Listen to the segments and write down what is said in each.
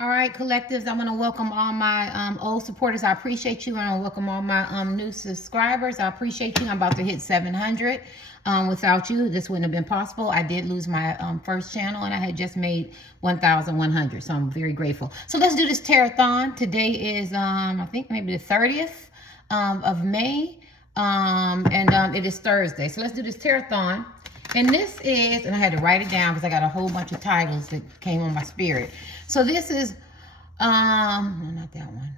All right, collectives, I want to welcome all my old supporters. I appreciate you. And I want to welcome all my new subscribers. I appreciate you. I'm about to hit 700. Without you, this wouldn't have been possible. I did lose my first channel, and I had just made 1,100. So I'm very grateful. So let's do this tarot-thon. Today is, I think, maybe the 30th of May. It is Thursday. So let's do this tarot-thon. And this is, and I had to write it down because I got a whole bunch of titles that came on my spirit. So this is, no, not that one.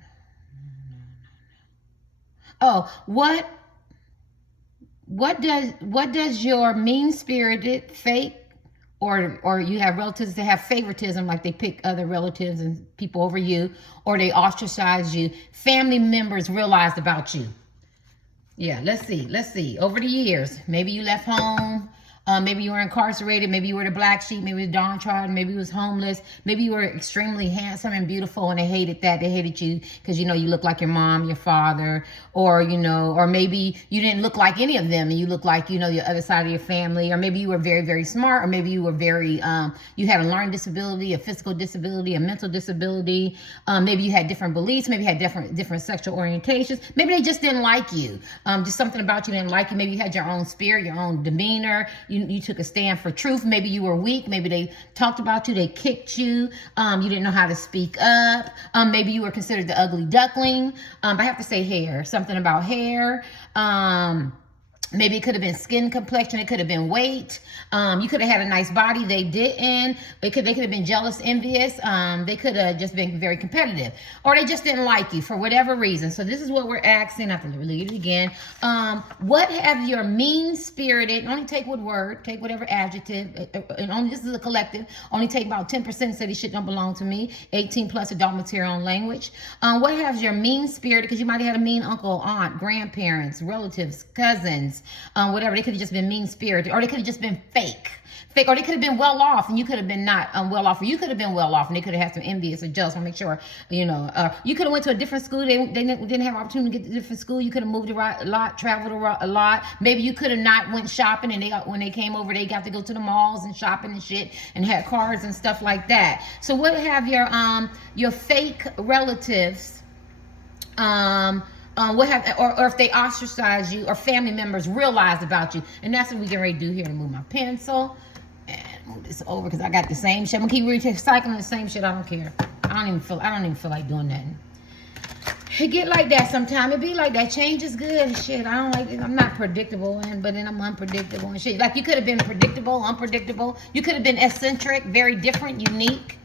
Oh, what does your mean-spirited, fake, or you have relatives that have favoritism, like they pick other relatives and people over you, or they ostracize you, family members realized about you? Yeah, let's see. Over the years, maybe you left home. Maybe you were incarcerated. Maybe you were the black sheep. Maybe you were downtrodden. Maybe you was homeless. Maybe you were extremely handsome and beautiful, and they hated that. They hated you because, you look like your mom, your father, or, or maybe you didn't look like any of them and you look like, your other side of your family. Or maybe you were very, very smart, or maybe you were very, you had a learning disability, a physical disability, a mental disability. Maybe you had different beliefs. Maybe you had different sexual orientations. Maybe they just didn't like you. Just something about you didn't like you. Maybe you had your own spirit, your own demeanor. You took a stand for truth. Maybe you were weak. Maybe they talked about you. They kicked you. You didn't know how to speak up. Maybe you were considered the ugly duckling. I have to say hair. Something about hair. Maybe it could have been skin complexion. It could have been weight. You could have had a nice body. They didn't. They could have been jealous, envious. They could have just been very competitive. Or they just didn't like you for whatever reason. So this is what we're asking. I have to read it again. What have your mean-spirited, only take one word, take whatever adjective, and only, this is a collective, only take about 10%, say this shit don't belong to me, 18 plus adult material and language. What has your mean-spirited, because you might have had a mean uncle, aunt, grandparents, relatives, cousins, whatever. They could have just been mean-spirited, or they could have just been fake, or they could have been well off and you could have been not well off, or you could have been well off and they could have had some envious or jealous. Want to make sure, you could have went to a different school. They didn't have opportunity to get to a different school. You could have moved a lot, traveled a lot. Maybe you could have not went shopping, and when they came over, they got to go to the malls and shopping and shit and had cars and stuff like that. So what have your fake relatives, what have, or if they ostracize you, or family members realized about you? And that's what we get ready to do here. To move my pencil and move this over because I got the same shit. I'm gonna keep recycling the same shit. I don't care. I don't even feel like doing nothing. It get like that sometimes. It be like that. Change is good and shit. I don't like it. I'm not predictable, but then I'm unpredictable and shit. Like, you could have been predictable, unpredictable. You could have been eccentric, very different, unique.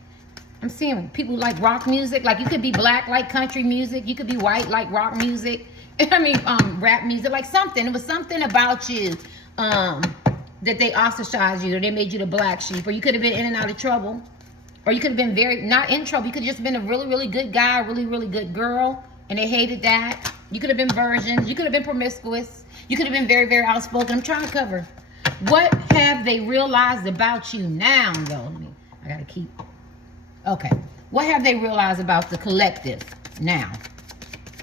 I'm seeing people like rock music. Like, you could be black like country music. You could be white like rock music. I mean, rap music. Like something. It was something about you that they ostracized you, or they made you the black sheep. Or you could have been in and out of trouble. Or you could have been very, not in trouble. You could have just been a really, really good guy, a really, really good girl. And they hated that. You could have been virgins. You could have been promiscuous. You could have been very, very outspoken. I'm trying to cover. What have they realized about you now, though? I got to keep... Okay, what have they realized about the collective now?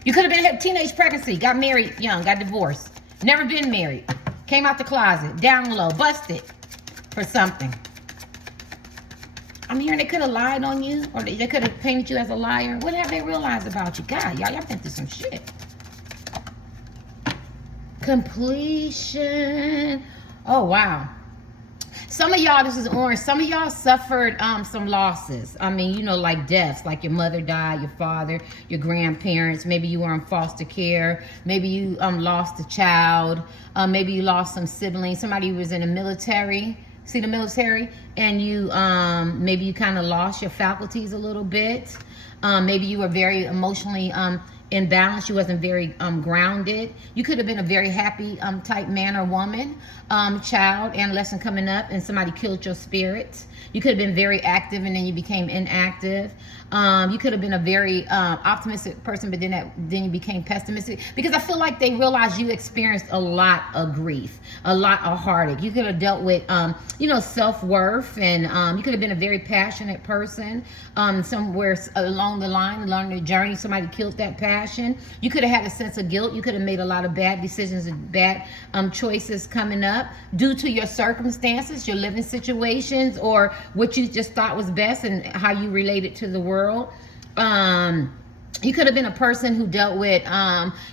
You could have been a teenage pregnancy, got married young, got divorced, never been married, came out the closet, down low, busted for something. I'm hearing they could have lied on you, or they could have painted you as a liar. What have they realized about you? God, y'all been through some shit. Completion. Oh, wow. Some of y'all, this is orange, some of y'all suffered some losses. I mean, like deaths, like your mother died, your father, your grandparents. Maybe you were in foster care. Maybe you lost a child. Maybe you lost some siblings. Somebody who was in the military. See the military? And you, maybe you kind of lost your faculties a little bit. Maybe you were very emotionally imbalanced. You wasn't very grounded. You could have been a very happy type man or woman, child, adolescent coming up, and somebody killed your spirit. You could have been very active and then you became inactive. You could have been a very optimistic person, but then you became pessimistic, because I feel like they realized you experienced a lot of grief, a lot of heartache. You could have dealt with, self-worth, and you could have been a very passionate person somewhere along along the line, along the journey, somebody killed that passion. You could have had a sense of guilt. You could have made a lot of bad decisions and bad choices coming up due to your circumstances, your living situations, or what you just thought was best and how you related to the world. You could have been a person who dealt with,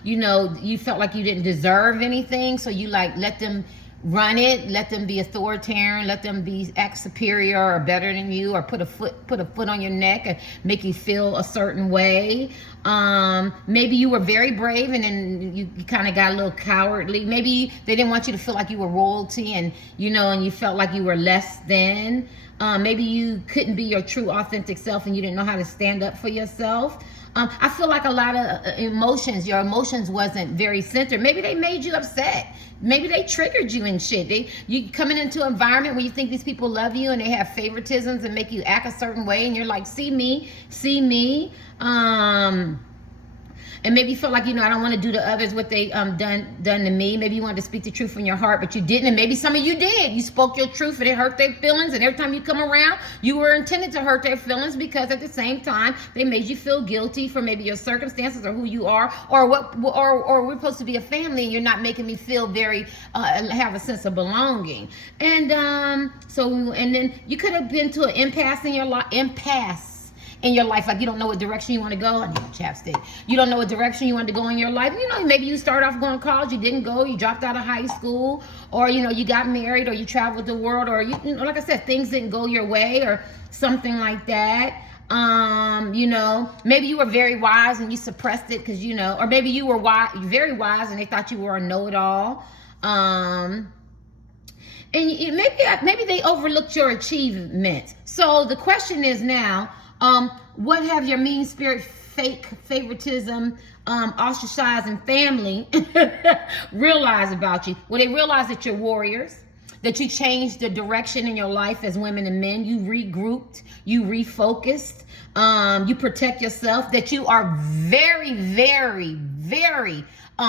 you felt like you didn't deserve anything, so you like let them run it, let them be authoritarian, let them act superior or better than you, or put a foot on your neck and make you feel a certain way. Maybe you were very brave and then you kind of got a little cowardly. Maybe they didn't want you to feel like you were royalty, and you felt like you were less than. Maybe you couldn't be your true authentic self and you didn't know how to stand up for yourself. I feel like a lot of your emotions wasn't very centered. Maybe they made you upset. Maybe they triggered you and shit. You coming into an environment where you think these people love you and they have favoritisms and make you act a certain way, and you're like, see me. And maybe you felt like, I don't want to do to others what they done to me. Maybe you wanted to speak the truth from your heart, but you didn't. And maybe some of you did. You spoke your truth and it hurt their feelings. And every time you come around, you were intended to hurt their feelings, because at the same time, they made you feel guilty for maybe your circumstances or who you are, or we're supposed to be a family and you're not making me feel very, have a sense of belonging. And and then you could have been to an impasse in your life, like you don't know what direction you want to go. I need a chapstick. You don't know what direction you want to go in your life. Maybe you start off going to college, you didn't go, you dropped out of high school, or you got married, or you traveled the world, or like I said, things didn't go your way, or something like that. Maybe you were very wise and you suppressed it because or maybe you were very wise and they thought you were a know-it-all. And maybe they overlooked your achievements. So the question is now, what have your mean spirit, fake favoritism, ostracizing family realize about you? Well, they realize that you're warriors, that you changed the direction in your life as women and men. You regrouped, you refocused, you protect yourself, that you are very, very, very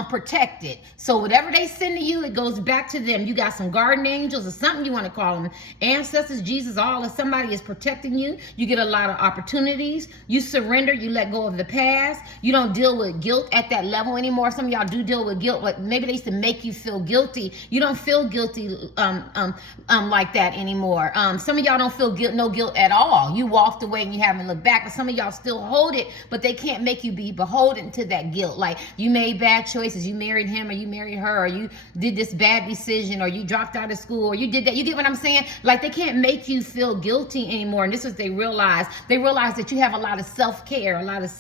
protected. So whatever they send to you, it goes back to them. You got some guardian angels or something you want to call them, ancestors, Jesus, all of somebody is protecting you. You get a lot of opportunities. You surrender. You let go of the past. You don't deal with guilt at that level anymore. Some of y'all do deal with guilt, but maybe they used to make you feel guilty. You don't feel guilty like that anymore. Some of y'all don't feel no guilt at all. You walked away and you haven't looked back, but some of y'all still hold it, but they can't make you be beholden to that guilt. Like you made bad choices. You married him or you married her, or you did this bad decision, or you dropped out of school, or you did that. You get what I'm saying? Like they can't make you feel guilty anymore. And this is what they realize. They realize that you have a lot of self-care, a lot of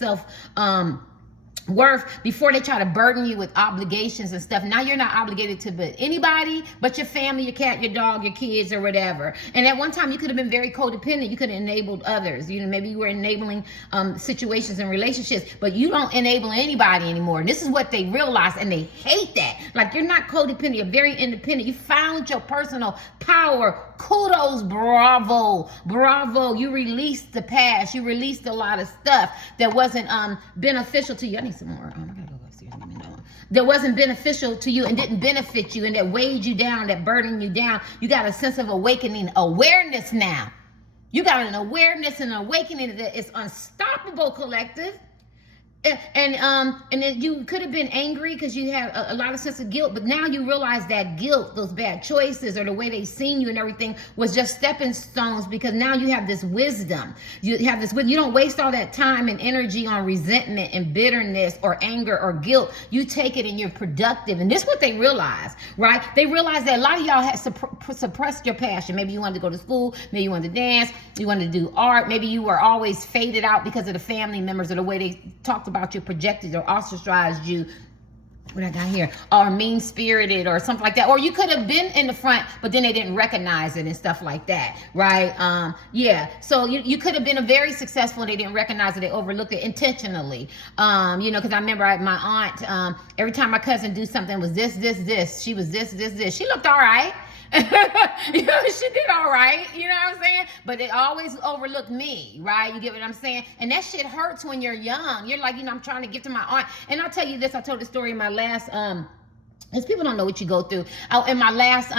worth before they try to burden you with obligations and stuff. Now you're not obligated to anybody but your family, your cat, your dog, your kids, or whatever. And at one time you could have been very codependent. You could have enabled others. Maybe you were enabling situations and relationships, but you don't enable anybody anymore. And this is what they realize, and they hate that. Like you're not codependent. You're very independent. You found your personal power. Kudos, bravo. You released the past. You released a lot of stuff that wasn't beneficial to you. I need some more. I gotta go upstairs and get me another one. That wasn't beneficial to you and didn't benefit you, and that weighed you down, that burdened you down. You got a sense of awakening, awareness now. You got an awareness and an awakening that is unstoppable, collective. And then you could have been angry because you had a lot of sense of guilt, but now you realize that guilt, those bad choices, or the way they seen you and everything was just stepping stones, because now you have this wisdom. You don't waste all that time and energy on resentment and bitterness or anger or guilt. You take it and you're productive. And this is what they realize, right? They realize that a lot of y'all had suppressed your passion. Maybe you wanted to go to school, maybe you wanted to dance, you wanted to do art, maybe you were always faded out because of the family members or the way they talked about you, projected or ostracized you, what I got here, or mean-spirited or something like that. Or you could have been in the front, but then they didn't recognize it and stuff like that, right? So you could have been a very successful and they didn't recognize it. They overlooked it intentionally. Because I remember my aunt, every time my cousin do something, it was this. She was this. She looked all right. She did all right, you know what I'm saying? But they always overlooked me, right? You get what I'm saying? And that shit hurts when you're young. You're like, I'm trying to get to my aunt. And I'll tell you this, I told the story in my last Because people don't know what you go through. In my last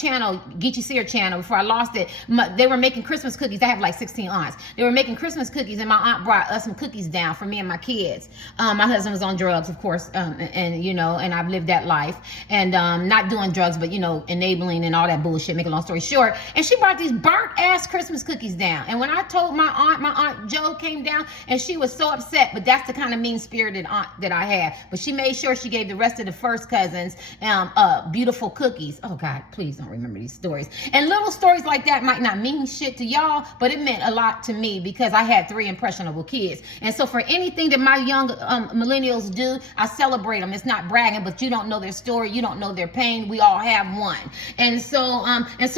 channel, Get You Seer channel, before I lost it, they were making Christmas cookies. I have like 16 aunts. They were making Christmas cookies, and my aunt brought us some cookies down for me and my kids. My husband was on drugs, of course, and you know, and I've lived that life, and not doing drugs, but you know, enabling and all that bullshit. Make a long story short, and she brought these burnt ass Christmas cookies down. And when I told my aunt Joe came down, and she was so upset. But that's the kind of mean spirited aunt that I have. But she made sure she gave the rest of the first cousins beautiful cookies. Oh God, please don't remember these stories. And little stories like that might not mean shit to y'all, but it meant a lot to me because I had 3 impressionable kids. And so for anything that my young millennials do, I celebrate them. It's not bragging, but you don't know their story, you don't know their pain. We all have one. And so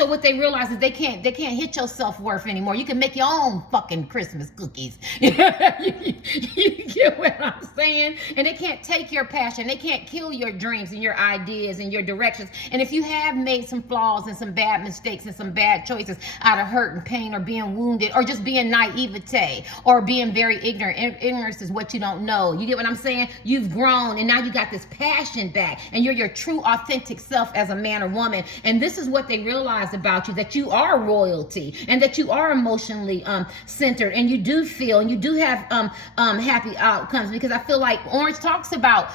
what they realize is they can't hit your self-worth anymore. You can make your own fucking Christmas cookies. You get what I'm saying? And they can't take your passion. They can't kill your dreams and your ideas and your directions. And if you have made some flaws and some bad mistakes and some bad choices out of hurt and pain or being wounded or just being naivete or being very ignorant, ignorance is what you don't know. You get what I'm saying? You've grown and now you got this passion back and you're your true authentic self as a man or woman. And this is what they realize about you, that you are royalty and that you are emotionally centered and you do feel and you do have happy outcomes, because I feel like Orange talks about,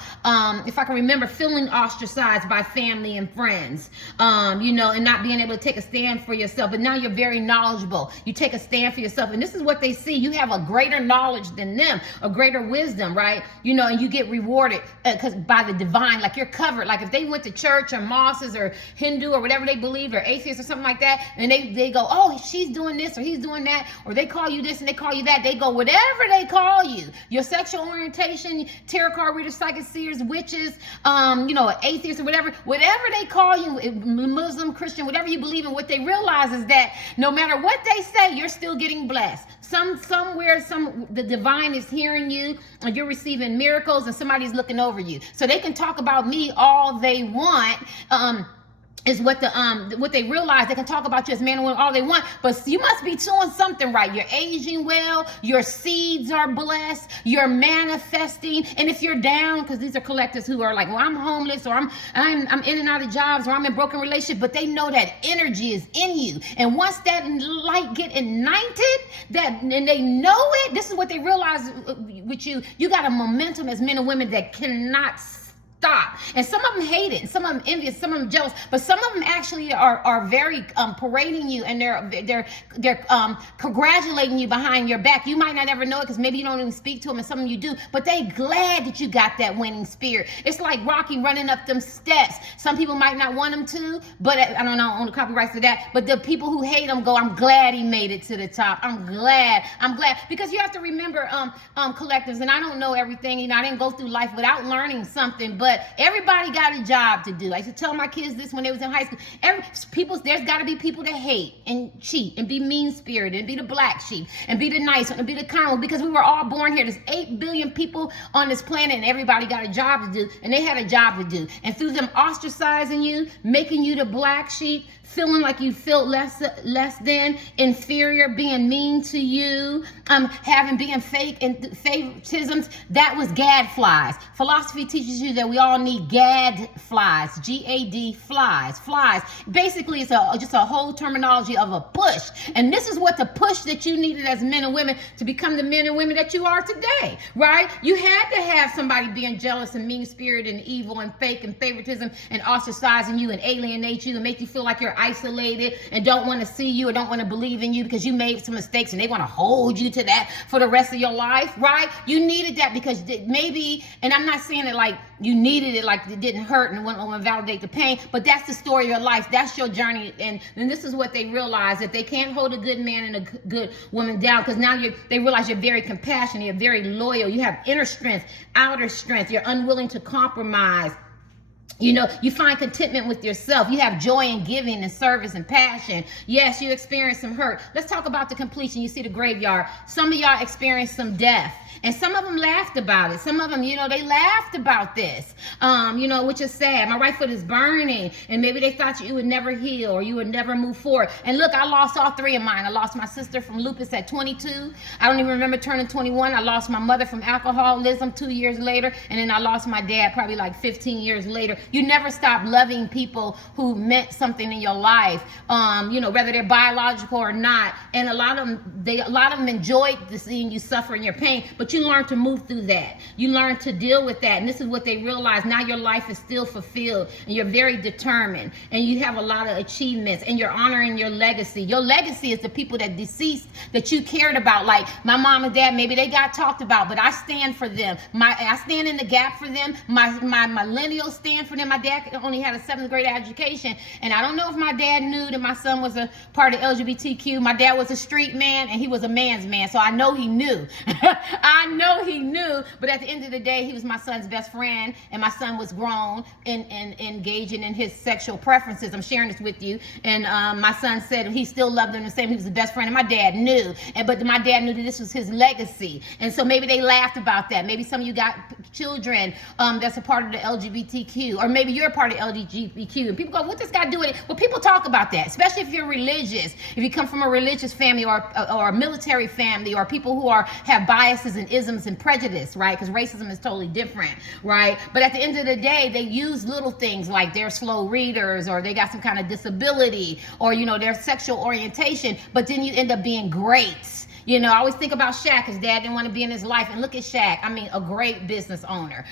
if I can remember, feeling ostracized by family and friends, you know, and not being able to take a stand for yourself. But now you're very knowledgeable. You take a stand for yourself. And this is what they see. You have a greater knowledge than them, a greater wisdom, right? You know, and you get rewarded because by the divine, like you're covered. Like if they went to church or mosques or Hindu or whatever they believe, or atheist or something like that, and they go, oh, she's doing this or he's doing that, or they call you this and they call you that. They go, whatever they call you, your sexual orientation, tarot card readers, psychic seers, witches, you know, atheists or whatever they call you, Muslim, Christian, whatever you believe in, what they realize is that no matter what they say, you're still getting blessed. Somewhere, the divine is hearing you, and you're receiving miracles, and somebody's looking over you. So they can talk about me all they want. Is what they realize. They can talk about you as man and woman all they want, but you must be doing something right. You're aging well, your seeds are blessed, you're manifesting. And if you're down, because these are collectors who are like, well, I'm homeless, or I'm in and out of jobs, or I'm in broken relationships, but they know that energy is in you. And once that light get ignited, and they know it, this is what they realize with you. You got a momentum as men and women that cannot stop. And some of them hate it, and some of them envious, some of them jealous, but some of them actually are very parading you, and they're congratulating you behind your back. You might not ever know it because maybe you don't even speak to them, and some of you do, but they glad that you got that winning spirit. It's like Rocky running up them steps. Some people might not want him to, but I don't know on the copyrights for that, but the people who hate him go, I'm glad he made it to the top. I'm glad, because you have to remember, collectives, and I don't know everything, you know, I didn't go through life without learning something, but everybody got a job to do. I used to tell my kids this when they was in high school. There's got to be people that hate and cheat and be mean-spirited and be the black sheep and be the nice one and be the kind one, because we were all born here. There's 8 billion people on this planet, and everybody got a job to do, and they had a job to do. And through them ostracizing you, making you the black sheep, feeling like you feel less than, inferior, being mean to you, being fake and favoritisms, that was gadflies. Philosophy teaches you that we all need gadflies, G-A-D, flies. Basically, it's just a whole terminology of a push. And this is what the push that you needed as men and women to become the men and women that you are today, right? You had to have somebody being jealous and mean-spirited and evil and fake and favoritism and ostracizing you and alienate you and make you feel like you're isolated and don't want to see you or don't want to believe in you because you made some mistakes, and they want to hold you to that for the rest of your life, right? You needed that because maybe, and I'm not saying it like you needed it, like it didn't hurt and wouldn't want to validate the pain, but that's the story of your life. That's your journey. And this is what they realize, that they can't hold a good man and a good woman down, because now they realize you're very compassionate, you're very loyal, you have inner strength, outer strength, you're unwilling to compromise. You know, you find contentment with yourself. You have joy in giving and service and passion. Yes, you experience some hurt. Let's talk about the completion. You see the graveyard. Some of y'all experience some death. And some of them laughed about it. Some of them, they laughed about this, which is sad. My right foot is burning. And maybe they thought you would never heal or you would never move forward. And look, I lost all three of mine. I lost my sister from lupus at 22. I don't even remember turning 21. I lost my mother from alcoholism 2 years later. And then I lost my dad probably like 15 years later. You never stop loving people who meant something in your life, whether they're biological or not. And a lot of them enjoyed seeing you suffer and your pain, but you learn to move through that. You learn to deal with that. And this is what they realize. Now your life is still fulfilled and you're very determined and you have a lot of achievements and you're honoring your legacy. Your legacy is the people that deceased that you cared about. Like my mom and dad, maybe they got talked about, but I stand for them. I stand in the gap for them. My millennials stand for them. My dad only had a 7th grade education. And I don't know if my dad knew that my son was a part of LGBTQ. My dad was a street man and he was a man's man. So I know he knew. I know he knew. But at the end of the day, he was my son's best friend. And my son was grown and engaging in his sexual preferences. I'm sharing this with you. And my son said he still loved him the same. He was the best friend. And my dad knew. But my dad knew that this was his legacy. And so maybe they laughed about that. Maybe some of you got children that's a part of the LGBTQ. Or maybe you're a part of LGBTQ. And people go, what does God do with it? Well, people talk about that, especially if you're religious. If you come from a religious family or a military family or people who have biases and isms and prejudice, right? Because racism is totally different, right? But at the end of the day, they use little things like they're slow readers or they got some kind of disability or, their sexual orientation, but then you end up being great. I always think about Shaq. His dad didn't want to be in his life. And look at Shaq. I mean, a great business owner.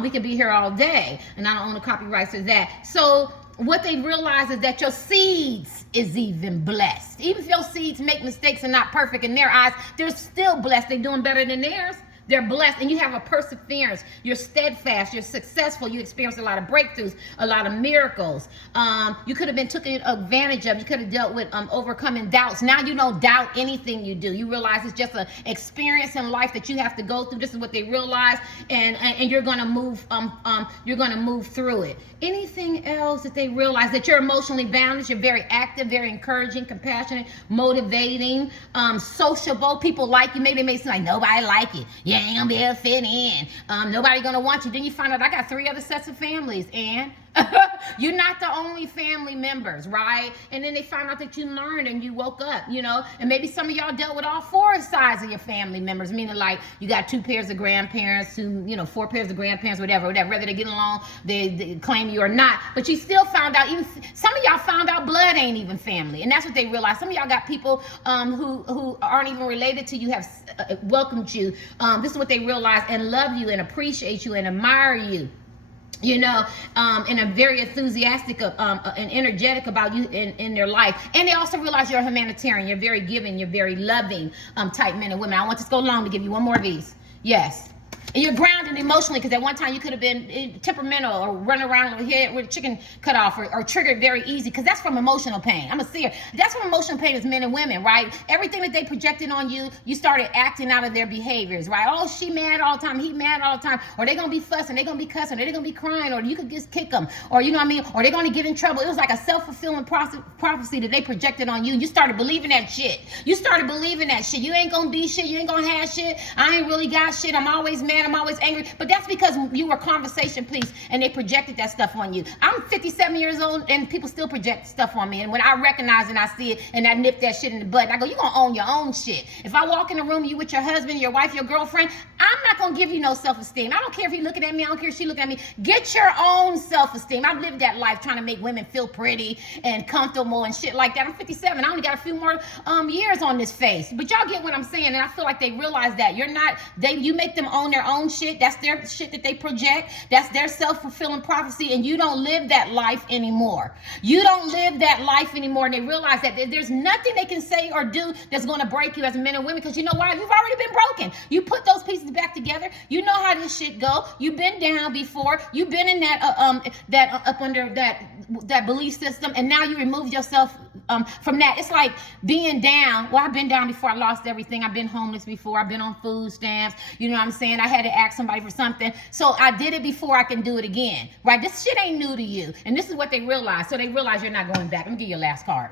We could be here all day, and I don't own the copyrights to that. So what they realize is that your seeds is even blessed. Even if your seeds make mistakes and not perfect in their eyes, they're still blessed. They're doing better than theirs. They're blessed, and you have a perseverance. You're steadfast. You're successful. You experienced a lot of breakthroughs, a lot of miracles. You could have been taken advantage of. You could have dealt with overcoming doubts. Now you don't doubt anything you do. You realize it's just an experience in life that you have to go through. This is what they realize, and you're gonna move. You're gonna move through it. Anything else that they realize that you're emotionally balanced. You're very active, very encouraging, compassionate, motivating, sociable. People like you. Maybe they may seem like nobody like you. You ain't gonna be able to fit in. Nobody gonna want you. Then you find out I got 3 other sets of families, and you're not the only family members, right? And then they find out that you learned and you woke up, and maybe some of y'all dealt with all 4 sides of your family members, meaning like you got 2 pairs of grandparents, 4 pairs of grandparents, whatever, whether they get along, they claim you or not, but you still found out, even some of y'all found out blood ain't even family, and that's what they realize. Some of y'all got people who aren't even related to you have welcomed you. This is what they realize and love you and appreciate you and admire you. And are very enthusiastic and energetic about you in their life. And they also realize you're a humanitarian. You're very giving. You're very loving type men and women. I want this to go long to give you one more of these. Yes. And you're grounded emotionally because at one time you could have been temperamental or running around with a chicken cut off or triggered very easy because that's from emotional pain. I'm a seer. That's from emotional pain is men and women, right? Everything that they projected on you, you started acting out of their behaviors, right? Oh, she mad all the time. He mad all the time. Or they're going to be fussing. They're going to be cussing. They're going to be crying. Or you could just kick them. Or Or they're going to get in trouble. It was like a self-fulfilling prophecy that they projected on you. You started believing that shit. You ain't going to be shit. You ain't going to have shit. I ain't really got shit. I'm always mad. I'm always angry. But that's because you were conversation police and they projected that stuff on you. I'm 57 years old and people still project stuff on me. And when I recognize and I see it and I nip that shit in the bud, I go, you gonna own your own shit. If I walk in the room, you with your husband, your wife, your girlfriend, I'm not gonna give you no self-esteem. I don't care if you're looking at me. I don't care if she looking at me. Get your own self-esteem. I've lived that life trying to make women feel pretty and comfortable and shit like that. I'm 57. I only got a few more years on this face. But y'all get what I'm saying. And I feel like they realize that you make them own their own shit. That's their shit that they project. That's their self-fulfilling prophecy. And you don't live that life anymore. You don't live that life anymore. And they realize that there's nothing they can say or do that's going to break you as men and women. Because you know why? You've already been broken. You put those pieces back together. You know how this shit go. You've been down before. You've been in that up under that belief system. And now you remove yourself from that. It's like being down. Well, I've been down before. I lost everything. I've been homeless before. I've been on food stamps. You know what I'm saying? I had to ask somebody for something. So I did it before. I can do it again. Right? This shit ain't new to you. And this is what they realize. So they realize you're not going back. Let me give you your last card.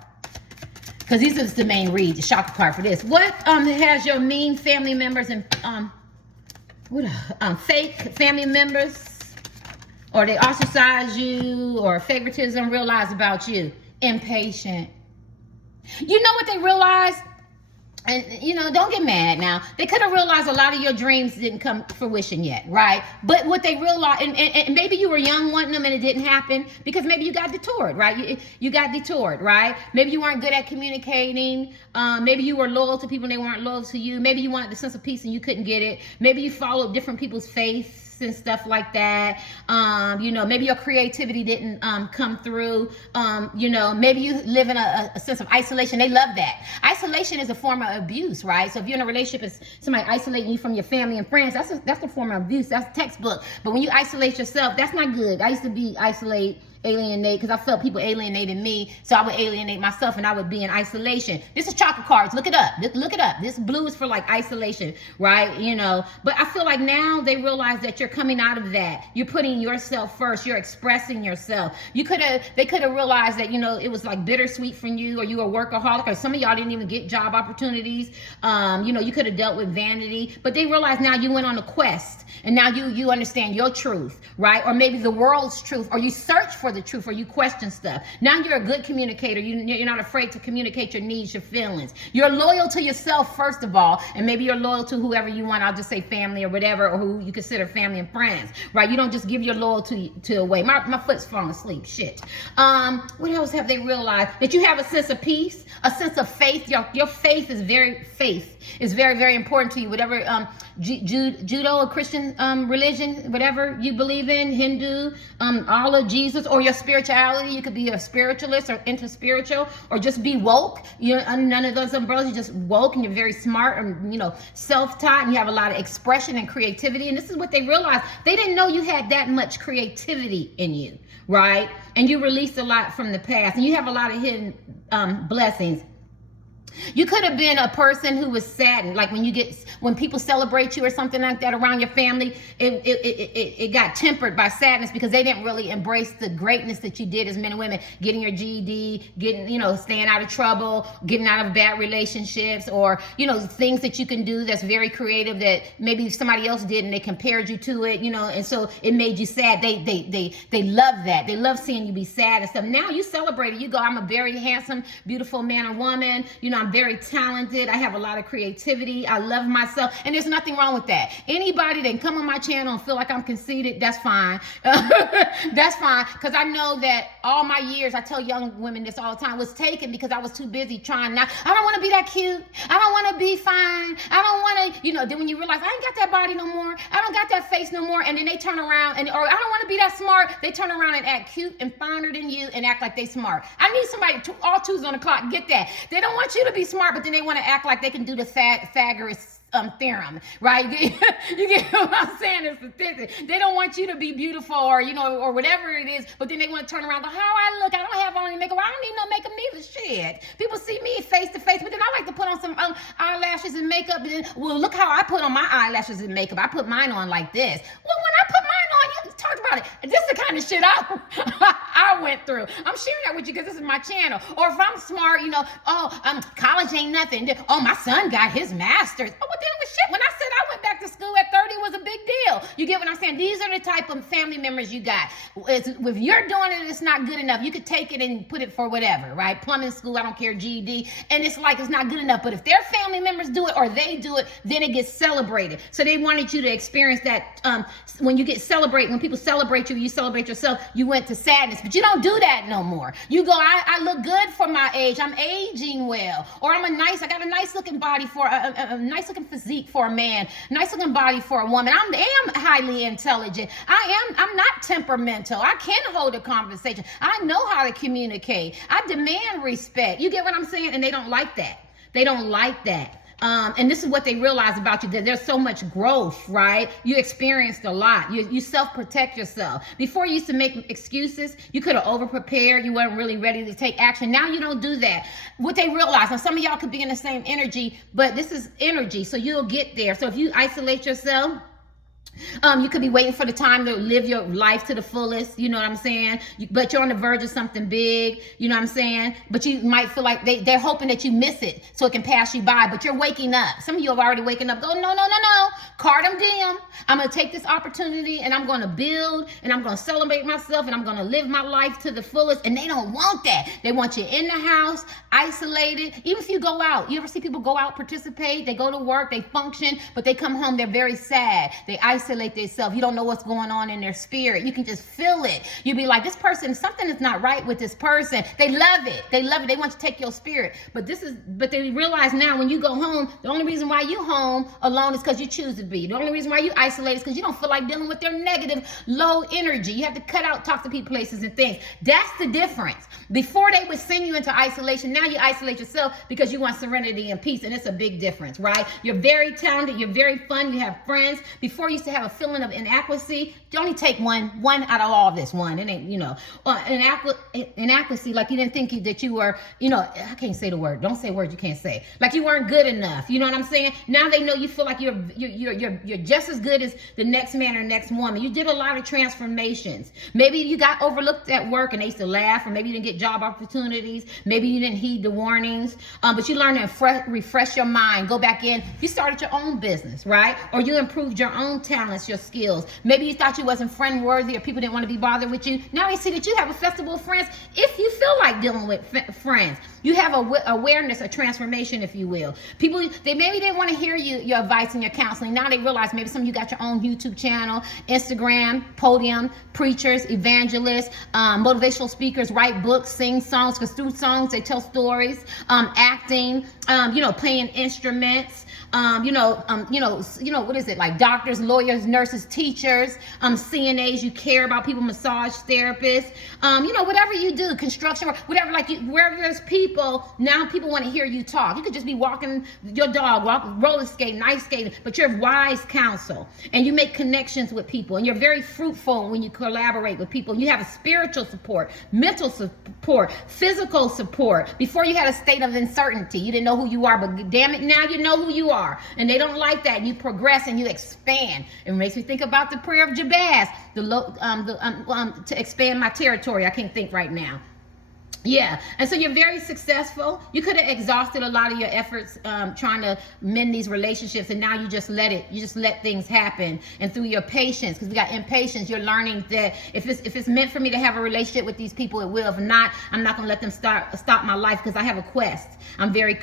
Because these are the main read, the shocker card for this. What has your mean family members and fake family members, or they ostracize you, or favoritism realize about you. Impatient. You know what they realized? And, don't get mad now. They could have realized a lot of your dreams didn't come to fruition yet, right? But what they realized, and maybe you were young wanting them and it didn't happen because maybe you got detoured, right? You got detoured, right? Maybe you weren't good at communicating. Maybe you were loyal to people and they weren't loyal to you. Maybe you wanted the sense of peace and you couldn't get it. Maybe you followed different people's faiths and stuff like that. Maybe your creativity didn't come through. Maybe you live in a sense of isolation. They love that. Isolation is a form of abuse, right? So if you're in a relationship and somebody isolating you from your family and friends, that's a form of abuse. That's textbook. But when you isolate yourself, that's not good. I used to be alienate, because I felt people alienated me, so I would alienate myself and I would be in isolation. This is chocolate cards. Look it up. This blue is for like isolation, right? But I feel like now they realize that you're coming out of that. You're putting yourself first. You're expressing yourself. They could have realized that, it was like bittersweet from you, or you were a workaholic, or some of y'all didn't even get job opportunities. You could have dealt with vanity, but they realized now you went on a quest and now you understand your truth, right? Or maybe the world's truth, or you search for the truth, or you question stuff. Now you're a good communicator. You're not afraid to communicate your needs, your feelings. You're loyal to yourself, first of all, and maybe you're loyal to whoever you want. I'll just say family or whatever, or who you consider family and friends, right? You don't just give your loyalty away. My foot's falling asleep. Shit. What else have they realized? That you have a sense of peace, a sense of faith. Your faith is very very, very important to you. Whatever judo or Christian religion, whatever you believe in, Hindu, Allah, Jesus, or your spirituality. You could be a spiritualist or into spiritual, or just be woke. You're under none of those umbrellas. You're just woke and you're very smart and self-taught, and you have a lot of expression and creativity. And this is what they realized. They didn't know you had that much creativity in you, right? And you released a lot from the past, and you have a lot of hidden blessings. You could have been a person who was saddened, like when people celebrate you or something like that around your family, it got tempered by sadness because they didn't really embrace the greatness that you did as men and women, getting your GED, staying out of trouble, getting out of bad relationships, or things that you can do that's very creative that maybe somebody else did and they compared you to it, and so it made you sad. They love that. They love seeing you be sad and stuff. Now you celebrate it. You go, I'm a very handsome, beautiful man or woman. I'm very talented. I have a lot of creativity. I love myself. And there's nothing wrong with that. Anybody that can come on my channel and feel like I'm conceited, that's fine. That's fine. Because I know that all my years, I tell young women this all the time, was taken because I was too busy trying not. I don't want to be that cute. I don't want to be fine. I don't want to, then when you realize, I ain't got that body no more. I don't got that face no more. And then they turn around or I don't want to be that smart. They turn around and act cute and finer than you and act like they smart. I need somebody, all twos on the clock, get that. They don't want you to be smart, but then they want to act like they can do the Pythagoras theorem, right? You get what I'm saying? It's statistics. They don't want you to be beautiful or or whatever it is, but then they want to turn around and go, how I look, I don't have on any makeup. I don't need no makeup neither. Shit. People see me face to face, but then I like to put on some eyelashes and makeup. And then, well, look how I put on my eyelashes and makeup. I put mine on like this. Well, when I put mine on, you talked about it. This is the kind of shit I went through. I'm sharing that with you because this is my channel. Or if I'm smart, college ain't nothing. Oh, my son got his master's. Oh, what then was shit? When I said I went back to school at 30, it was a big deal. You get what I'm saying? These are the type of family members you got. If you're doing it, it's not good enough. You could take it and put it for whatever, right? Plumbing school, I don't care, GED. And it's like, it's not good enough. But if their family members do it or they do it, then it gets celebrated. So they wanted you to experience that when people celebrate you, you celebrate yourself, you went to sadness. But you don't do that no more. You go, I look good for my age. I'm aging well. Or I got a nice looking body for a nice looking physique for a man, nice looking body for a woman. I am highly intelligent. I'm not temperamental. I can hold a conversation. I know how to communicate. I demand respect. You get what I'm saying? And they don't like that. They don't like that. And this is what they realize about you, that there's so much growth, right? You experienced a lot. You self-protect yourself. Before you used to make excuses, you could have over-prepared. You weren't really ready to take action. Now you don't do that. What they realize, now some of y'all could be in the same energy, but this is energy, so you'll get there. So if you isolate yourself, You could be waiting for the time to live your life to the fullest, you know what I'm saying? But you're on the verge of something big, you know what I'm saying? But you might feel like they're hoping that you miss it so it can pass you by, but you're waking up. Some of you have already waken up, go, no, no, no, no, card them dim. I'm going to take this opportunity and I'm going to build and I'm going to celebrate myself and I'm going to live my life to the fullest. And they don't want that. They want you in the house, isolated. Even if you go out, you ever see people go out, participate, they go to work, they function, but they come home, they're very sad. They isolate themselves. You don't know what's going on in their spirit. You can just feel it. You be like, this person, something is not right with this person. They love it. They love it. They want to take your spirit. But they realize now when you go home, the only reason why you home alone is because you choose to be. The only reason why you isolate is because you don't feel like dealing with their negative, low energy. You have to cut out toxic people, places, and things. That's the difference. Before they would send you into isolation, now you isolate yourself because you want serenity and peace, and it's a big difference, right? You're very talented. You're very fun. You have friends. Before you used to have a feeling of inadequacy. You only take one out of all of this. One. It ain't, inadequacy, like you didn't think that you were, I can't say the word. Don't say words you can't say. Like you weren't good enough. You know what I'm saying? Now they know you feel like you're just as good as the next man or next woman. You did a lot of transformations. Maybe you got overlooked at work and they used to laugh, or maybe you didn't get job opportunities. Maybe you didn't heed the warnings. But you learned to refresh your mind, go back in. You started your own business, right? Or you improved your own talents, your skills. Maybe you thought you wasn't friend worthy or people didn't want to be bothered with you. Now they see that you have a festival of friends if you feel like dealing with friends. You have awareness, a transformation, if you will. People, they maybe didn't want to hear your advice and your counseling. Now they realize maybe some of you got your own YouTube channel, Instagram, podium, preachers, evangelists, motivational speakers, write books, sing songs, because through songs they tell stories, acting, playing instruments. What is it? Like doctors, lawyers, nurses, teachers, CNAs, you care about people, massage therapists, whatever you do, construction work, whatever, wherever there's people, now people want to hear you talk. You could just be walking your dog, roller skating, ice skating, but you're wise counsel and you make connections with people and you're very fruitful when you collaborate with people. You have a spiritual support, mental support, physical support. Before you had a state of uncertainty. You didn't know who you are, but damn it, now you know who you are. And they don't like that. You progress and you expand. It makes me think about the prayer of Jabez, to expand my territory. I can't think right now. Yeah, and so you're very successful. You could have exhausted a lot of your efforts trying to mend these relationships, and now you just let things happen. And through your patience, because we got impatience, you're learning that if it's meant for me to have a relationship with these people, it will. If not, I'm not gonna let them stop my life, because I have a quest. I'm very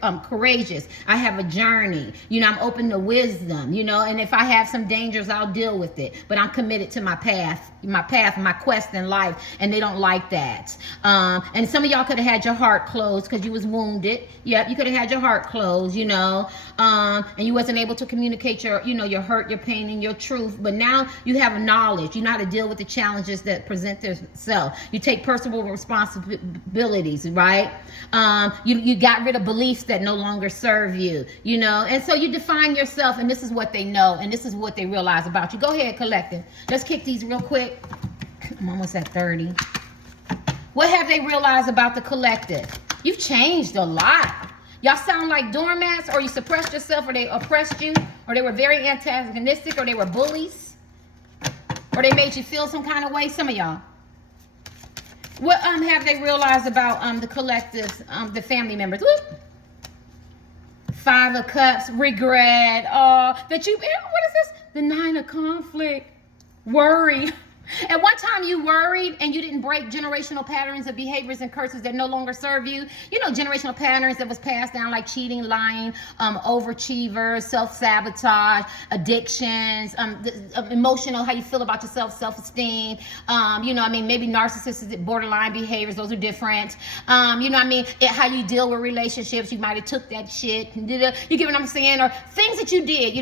courageous. I have a journey. I'm open to wisdom. And if I have some dangers, I'll deal with it. But I'm committed to my path, my quest in life, and they don't like that. And some of y'all could have had your heart closed because you was wounded. Yep, you could have had your heart closed, and you wasn't able to communicate your hurt, your pain, and your truth. But now you have knowledge. You know how to deal with the challenges that present themselves. You take personal responsibilities, right? You got rid of beliefs that no longer serve you, and so you define yourself, and this is what they know, and this is what they realize about you. Go ahead, collective. Let's kick these real quick. I'm almost at 30. What have they realized about the collective? You've changed a lot. Y'all sound like doormats, or you suppressed yourself, or they oppressed you, or they were very antagonistic, or they were bullies, or they made you feel some kind of way. Some of y'all. What have they realized about the collectives, the family members? Whoop. 5 of Cups, regret. What is this? The 9 of Conflict, worry. At one time you worried and you didn't break generational patterns of behaviors and curses that no longer serve you. Generational patterns that was passed down, like cheating, lying, overachievers, self-sabotage, addictions, emotional, how you feel about yourself, self-esteem. Maybe narcissistic, borderline behaviors. Those are different. How you deal with relationships. You might have took that shit. You get what I'm saying? Or things that you did,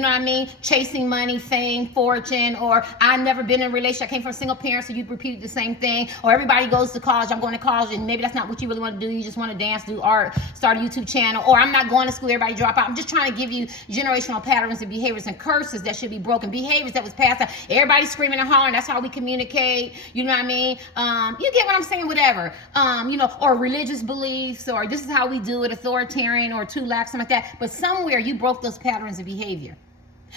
chasing money, fame, fortune, or I've never been in a relationship. I came from single parent, so you repeated the same thing. Or everybody goes to college, I'm going to college, and maybe that's not what you really want to do. You just want to dance, do art, start a YouTube channel. Or I'm not going to school, everybody drop out. I'm just trying to give you generational patterns and behaviors and curses that should be broken, behaviors that was passed down. Everybody screaming and hollering, that's how we communicate. You know what I mean? You get what I'm saying? Whatever. Or religious beliefs, or this is how we do it, authoritarian or too lax, something like that. But somewhere you broke those patterns of behavior.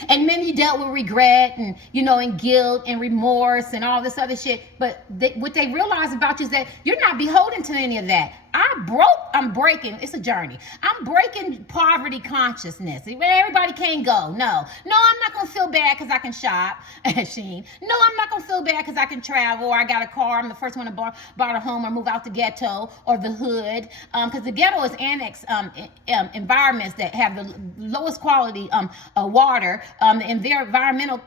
And then you dealt with regret and, and guilt and remorse and all this other shit. But what they realize about you is that you're not beholden to any of that. I'm breaking. It's a journey. I'm breaking poverty consciousness. Everybody can't go. No, I'm not going to feel bad because I can shop at Sheen. No, I'm not going to feel bad because I can travel, or I got a car. I'm the first one to bought a home or move out the ghetto or the hood. Because the ghetto is annexed environments that have the lowest quality water, and their environmental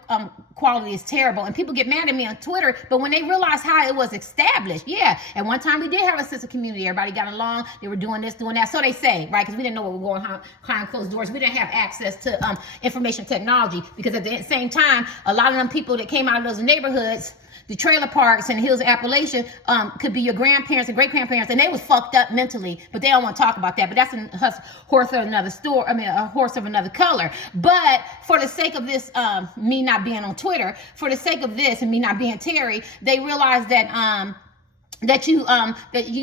quality is terrible. And people get mad at me on Twitter, but when they realize how it was established, at one time we did have a sense of community. Everybody got along. They were doing this, doing that. So they say, right? Because we didn't know what was going on behind closed doors. We didn't have access to information technology, because at the same time, a lot of them people that came out of those neighborhoods, the trailer parks and hills of Appalachia, could be your grandparents and great grandparents, and they was fucked up mentally, but they don't want to talk about that. But that's a horse of another story. I mean, a horse of another color. But for the sake of this, me not being on Twitter, for the sake of this and me not being Terry, they realized that you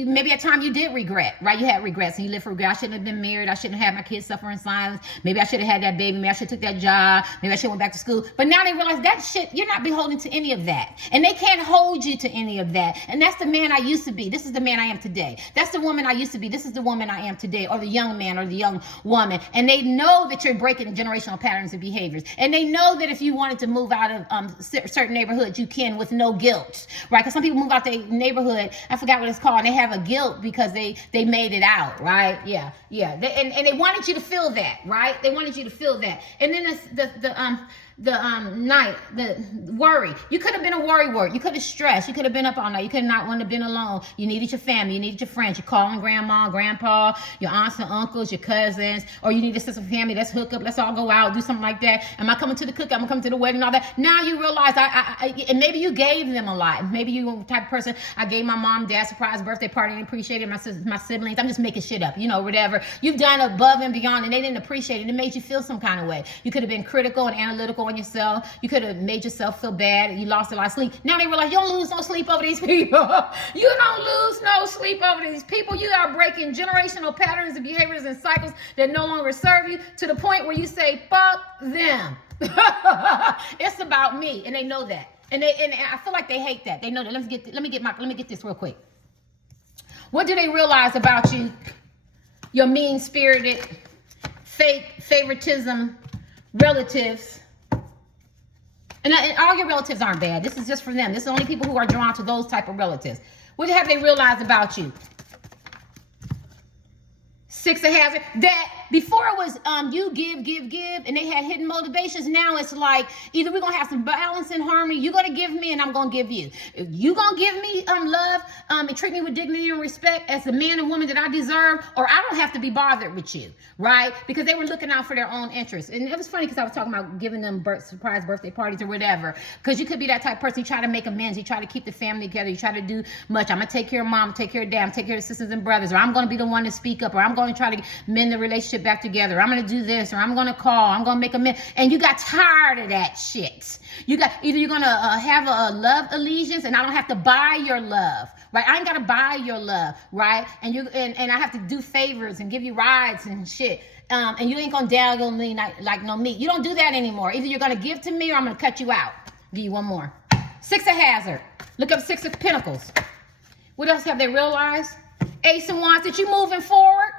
maybe at time you did regret, right? You had regrets and you lived for regret. I shouldn't have been married. I shouldn't have had my kids suffer in silence. Maybe I should have had that baby. Maybe I should have took that job. Maybe I should have went back to school. But now they realize that shit, you're not beholden to any of that. And they can't hold you to any of that. And that's the man I used to be. This is the man I am today. That's the woman I used to be. This is the woman I am today. Or the young man or the young woman. And they know that you're breaking generational patterns and behaviors. And they know that if you wanted to move out of certain neighborhoods, you can with no guilt, right? Because some people move out their neighborhood, I forgot what it's called, and they have a guilt because they made it out, right? Yeah. And they wanted you to feel that, right? They wanted you to feel that. And then the worry. You could have been a worry word. You could have stressed. You could have been up all night. You could have not want to have been alone. You needed your family. You needed your friends. You're calling grandma, grandpa, your aunts and uncles, your cousins, or you need a sister family. Let's hook up. Let's all go out, do something like that. Am I coming to the cookout? I'm coming to the wedding, all that. Now you realize and maybe you gave them a lot. Maybe you were the type of person, I gave my mom, dad, surprise birthday party and appreciated my siblings. I'm just making shit up, whatever. You've done above and beyond, and they didn't appreciate it. It made you feel some kind of way. You could have been critical and analytical on yourself. You could have made yourself feel bad. You lost a lot of sleep. Now they realize you don't lose no sleep over these people. You don't lose no sleep over these people. You are breaking generational patterns and behaviors and cycles that no longer serve you, to the point where you say, fuck them. It's about me. And they know that. And I feel like they hate that. They know that. Let me get this real quick. What do they realize about you? Your mean-spirited, fake favoritism relatives. And all your relatives aren't bad. This is just for them. This is only people who are drawn to those type of relatives. What have they realized about you? Six of Hazard. That before it was you give, and they had hidden motivations. Now it's like either we're gonna have some balance and harmony. You're gonna give me, and I'm gonna give you. You gonna give me love and treat me with dignity and respect as the man and woman that I deserve, or I don't have to be bothered with you, right? Because they were looking out for their own interests. And it was funny because I was talking about giving them surprise birthday parties or whatever. Because you could be that type of person. You try to make amends. You try to keep the family together. You try to do much. I'm gonna take care of mom, take care of dad, take care of the sisters and brothers, or I'm gonna be the one to speak up, or I'm gonna try to mend the relationship back together. I'm gonna do this, or I'm gonna call. I'm gonna make a man. And you got tired of that shit. You're gonna have a love allegiance, and I don't have to buy your love, right? I ain't gotta buy your love, right? And I have to do favors and give you rides and shit. And you ain't gonna dog on me like no meat. You don't do that anymore. Either you're gonna give to me, or I'm gonna cut you out. Give you one more. Six of Hazard. Look up Six of Pentacles. What else have they realized? Ace of Wands, that you moving forward.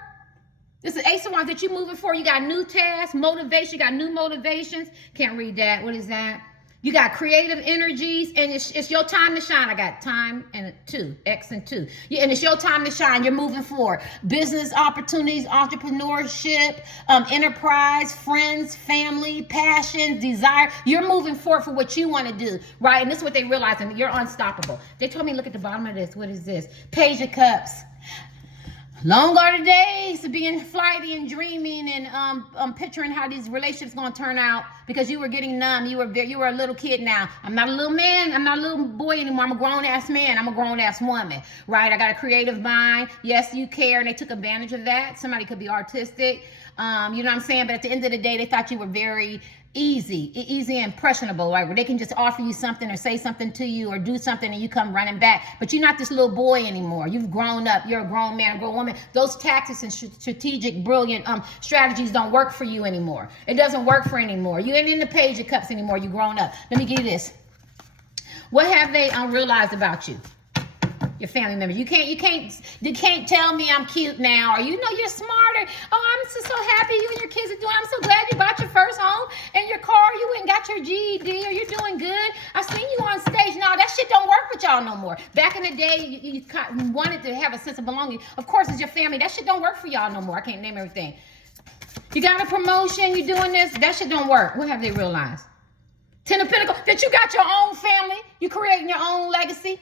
This is Ace of Wands, that you moving forward. You got new tasks, motivation. You got new motivations. Can't read that. What is that? You got creative energies, and it's your time to shine. I got time and a 2, X and 2. Yeah, and it's your time to shine. You're moving forward. Business opportunities, entrepreneurship, enterprise, friends, family, passion, desire. You're moving forward for what you want to do, right? And this is what they realize, and you're unstoppable. They told me, look at the bottom of this. What is this? Page of Cups. Long are the days of being flighty and dreaming and picturing how these relationships gonna turn out, because you were getting numb. You were a little kid now. I'm not a little man. I'm not a little boy anymore. I'm a grown ass man. I'm a grown ass woman, right? I got a creative mind. Yes, you care, and they took advantage of that. Somebody could be artistic. You know what I'm saying? But at the end of the day, they thought you were very easy and impressionable, right? Where they can just offer you something or say something to you or do something and you come running back. But you're not this little boy anymore. You've grown up. You're a grown man, a grown woman. Those tactics and strategic, brilliant strategies don't work for you anymore. It doesn't work for anymore. You ain't in the Page of Cups anymore. You've grown up. Let me give you this. What have they realized about you? Your family members. You can't tell me I'm cute now, or you're smarter. Oh, I'm so happy you and your kids are doing. I'm so glad you bought your first home and your car. You went and got your GED, or you're doing good. I've seen you on stage. No, that shit don't work with y'all no more. Back in the day, you wanted to have a sense of belonging. Of course, it's your family. That shit don't work for y'all no more. I can't name everything. You got a promotion. You doing this. That shit don't work. What have they realized? Ten of Pentacles. That you got your own family. You creating your own legacy.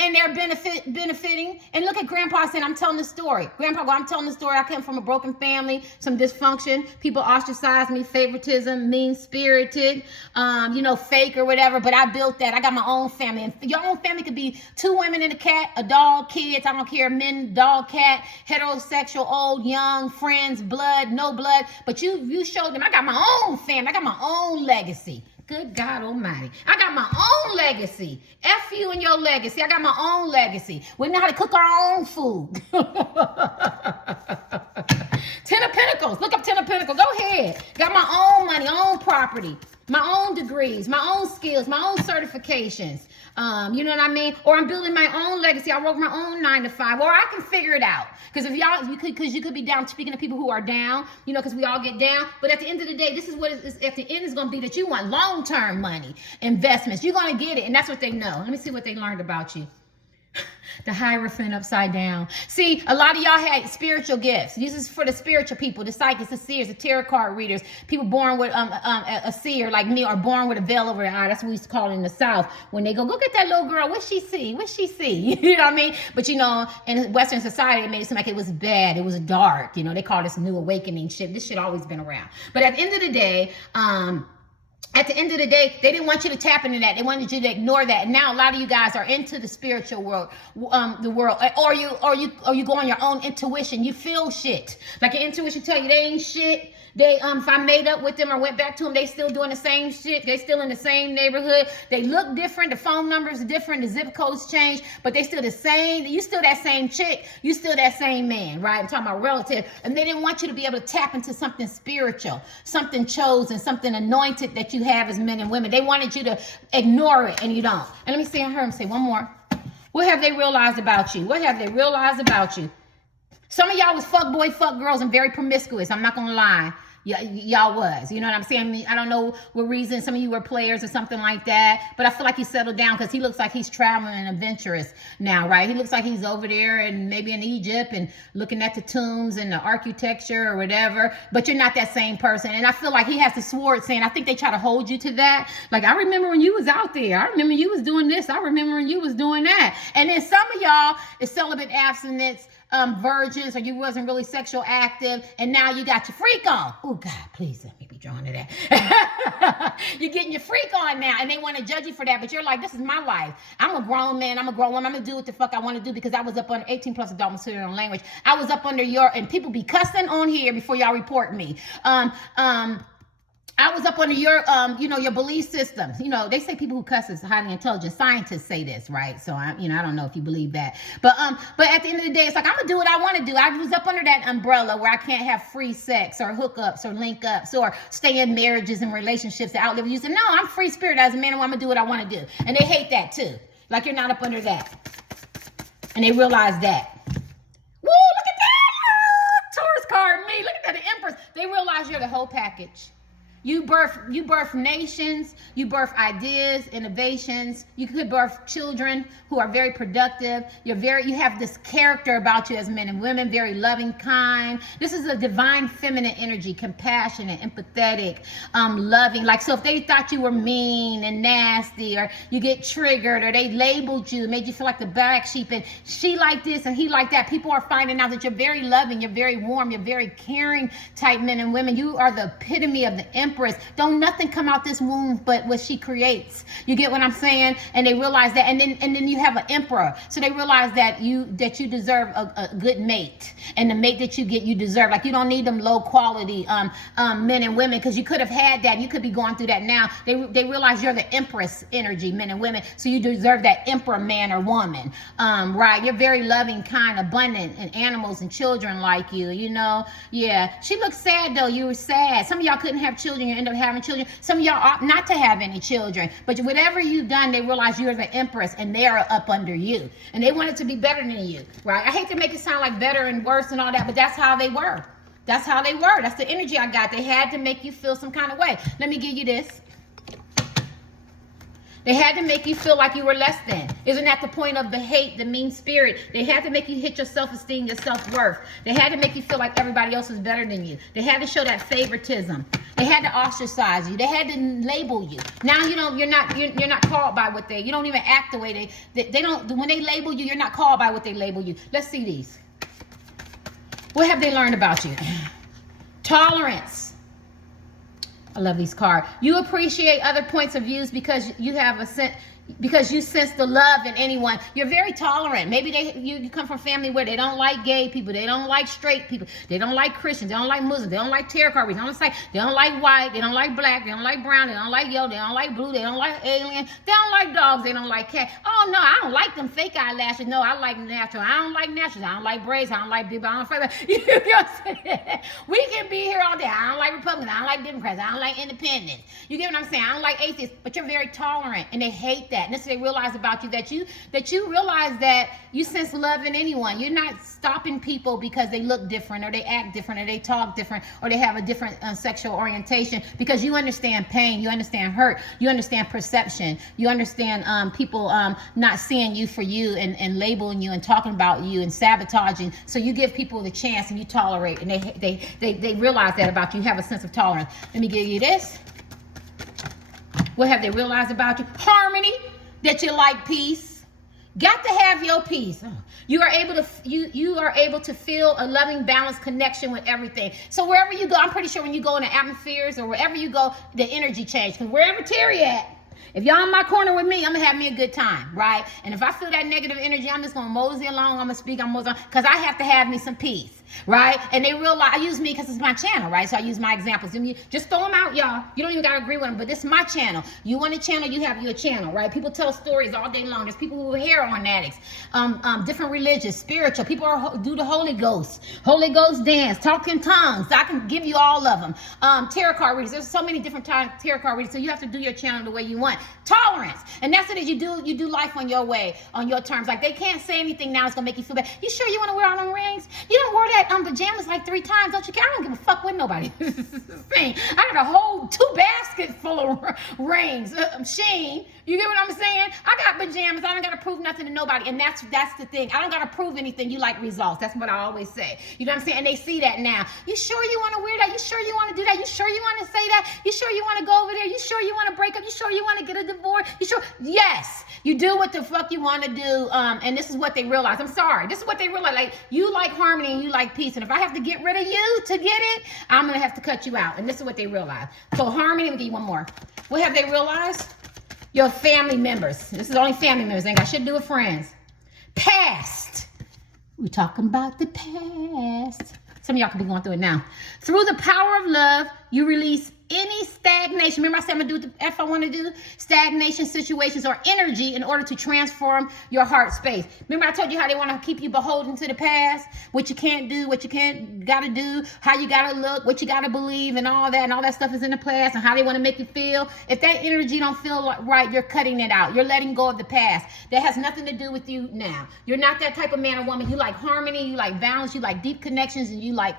And they're benefiting. And look at Grandpa saying, I'm telling the story. Grandpa, I'm telling the story. I came from a broken family, some dysfunction. People ostracized me, favoritism, mean-spirited, fake or whatever. But I built that. I got my own family. And your own family could be 2 women and a cat, a dog, kids. I don't care. Men, dog, cat, heterosexual, old, young, friends, blood, no blood. But you showed them, I got my own family. I got my own legacy. Good God Almighty. I got my own legacy. F you and your legacy. I got my own legacy. We know how to cook our own food. 10 of Pentacles. Look up 10 of Pentacles. Go ahead. Got my own money, own property, my own degrees, my own skills, my own certifications. You know what I mean? Or I'm building my own legacy. I work my own 9 to 5, or I can figure it out. Because you could be down, speaking to people who are down, because we all get down. But at the end of the day, this is what at the end is going to be, that you want long-term money, investments. You're going to get it. And that's what they know. Let me see what they learned about you. The Hierophant upside down. See, a lot of y'all had spiritual gifts. This is for the spiritual people, the psychics, the seers, the tarot card readers, people born with a seer like me, or born with a veil over their eye. That's what we used to call it in the South. When they go get that little girl, what she see? What she see? You know what I mean? But in Western society, it made it seem like it was bad. It was dark. They call this new awakening shit. This shit always been around. But at the end of the day, they didn't want you to tap into that. They wanted you to ignore that. And now a lot of you guys are into the spiritual world, or you go on your own intuition. You feel shit. Like your intuition tell you they ain't shit. If I made up with them or went back to them, they still doing the same shit. They still in the same neighborhood. They look different. The phone numbers are different. The zip codes change, but they still the same. You still that same chick. You still that same man, right? I'm talking about relative. And they didn't want you to be able to tap into something spiritual, something chosen, something anointed that you have as men and women. They wanted you to ignore it, and you don't. And let me see, I heard him say one more. What have they realized about you? What have they realized about you? Some of y'all was fuck boy, fuck girls, and very promiscuous. I'm not going to lie. Y'all was, you know what I'm saying? I don't know what reason. Some of you were players or something like that, but I feel like he settled down because he looks like he's traveling and adventurous now, right? He looks like he's over there and maybe in Egypt and looking at the tombs and the architecture or whatever, but you're not that same person. And I feel like he has the sword saying, I think they try to hold you to that. Like, I remember when you was out there. I remember you was doing this. I remember when you was doing that. And then some of y'all is celibate abstinence, virgins, or you wasn't really sexual active, and now you got your freak on. Oh God, please let me be drawn to that. You're getting your freak on now, and they want to judge you for that, but you're like, this is my life. I'm a grown man. I'm a grown woman. I'm gonna do what the fuck I want to do because I was up under 18 plus adult material and language. I was up under and people be cussing on here before y'all report me. I was up under your, your belief systems. They say people who cuss is highly intelligent. Scientists say this, right? So I don't know if you believe that. But at the end of the day, it's like, I'm gonna do what I want to do. I was up under that umbrella where I can't have free sex or hookups or link ups or stay in marriages and relationships to outlive you. Say, no, I'm free spirit as a man, and I'm gonna do what I want to do. And they hate that too. Like, you're not up under that. And they realize that. Woo, look at that! Taurus card, me. Look at that, the Empress. They realize you're the whole package. You birth nations, you birth ideas, innovations. You could birth children who are very productive. You have this character about you as men and women, very loving, kind. This is a divine feminine energy, compassionate, empathetic, loving. Like, so if they thought you were mean and nasty, or you get triggered, or they labeled you, made you feel like the black sheep, and she like this and he like that, people are finding out that you're very loving, you're very warm, you're very caring type men and women. You are the epitome of the empathy. empress. Don't nothing come out this womb but what she creates. You get what I'm saying? And they realize that, and then you have an emperor. So they realize that you deserve a good mate, and the mate that you get, you deserve. Like, you don't need them low quality men and women, because you could have had that. You could be going through that now. They realize you're the empress energy, men and women. So you deserve that emperor man or woman, right? You're very loving, kind, abundant, and animals and children like you. You know, yeah. She looks sad though. You were sad. Some of y'all couldn't have children. You end up having children. Some of y'all opt not to have any children. But whatever you've done, they realize you're the empress, and they're up under you, and they want it to be better than you, right? I hate to make it sound like better and worse and all that, but that's how they were. That's how they were. That's the energy I got. They had to make you feel some kind of way. Let me give you this. They had to make you feel like you were less than. Isn't that the point of the hate, the mean spirit? They had to make you hit your self-esteem, your self-worth. They had to make you feel like everybody else was better than you. They had to show that favoritism. They had to ostracize you. They had to label you. Now you're not called by what you don't even act the way they don't. When they label you, you're not called by what they label you. Let's see these. What have they learned about you? Tolerance. I love these cards. You appreciate other points of views because you have because you sense the love in anyone. You're very tolerant. Maybe you come from a family where they don't like gay people, they don't like straight people, they don't like Christians, they don't like Muslims, they don't like tarot card readers, they don't like white, they don't like black, they don't like brown, they don't like yellow, they don't like blue, they don't like alien, they don't like dogs, they don't like cats. Oh no, I don't like them fake eyelashes. No, I like natural. I don't like naturals. I don't like braids. I don't like people. I don't like you know what I'm saying? We can be here all day. I don't like Republicans. I don't like Democrats. I don't like independents. You get what I'm saying? I don't like atheists. But you're very tolerant, and they hate that. And this they realize about you, that you realize that you sense love in anyone. You're not stopping people because they look different, or they act different, or they talk different, or they have a different sexual orientation, because you understand pain, you understand hurt, you understand perception, you understand people not seeing you for you, and labeling you and talking about you and sabotaging. So you give people the chance, and you tolerate, and they realize that about you. You have a sense of tolerance. Let me give you this. What have they realized about you? Harmony. That you like peace. Got to have your peace. You are able to feel a loving, balanced connection with everything. So wherever you go, I'm pretty sure when you go in the atmospheres or wherever you go, the energy change. Because wherever Terry at, if y'all in my corner with me, I'm going to have me a good time, right? And if I feel that negative energy, I'm just going to mosey along. I'm going to speak. I'm mosey along, because I have to have me some peace, right? And they realize, I use me because it's my channel, right? So I use my examples. And just throw them out, y'all. You don't even got to agree with them, but this is my channel. You want a channel, you have your channel, right? People tell stories all day long. There's people who are heroin addicts, different religions, spiritual. People do the Holy Ghost dance, talk in tongues. I can give you all of them. Tarot card readers. There's so many different tarot card readers, so you have to do your channel the way you want. Tolerance. And that's it. You do life on your way, on your terms. Like, they can't say anything now, it's gonna make you feel bad. You sure you want to wear all them rings? You don't wear that pajamas like 3 times, don't you care? I don't give a fuck with nobody. I got a whole 2 baskets full of rings. Sheen, you get what I'm saying? I got pajamas. I don't gotta prove nothing to nobody. And that's the thing. I don't gotta prove anything. You like results. That's what I always say. You know what I'm saying? And they see that now. You sure you want to wear that? You sure you want to do that? You sure you want to say that? You sure you want to go over there? You sure you want to break up? You sure you want to get a divorce? You sure? Yes. You do what the fuck you want to do. And this is what they realize. I'm sorry. This is what they realize. Like, you like harmony and you like peace. And if I have to get rid of you to get it, I'm going to have to cut you out. And this is what they realize. So harmony, let me give you one more. What have they realized? Your family members. This is only family members. Ain't got shit to do with friends. Past. We're talking about the past. Some of y'all could be going through it now. Through the power of love, you release any stagnation. Remember I said I'm going to do what the F I want to do? Stagnation situations or energy in order to transform your heart space. Remember I told you how they want to keep you beholden to the past? What you can't do, what you got to do, how you got to look, what you got to believe, and all that stuff is in the past, and how they want to make you feel. If that energy don't feel right, you're cutting it out. You're letting go of the past. That has nothing to do with you now. You're not that type of man or woman. You like harmony, you like balance, you like deep connections, and you like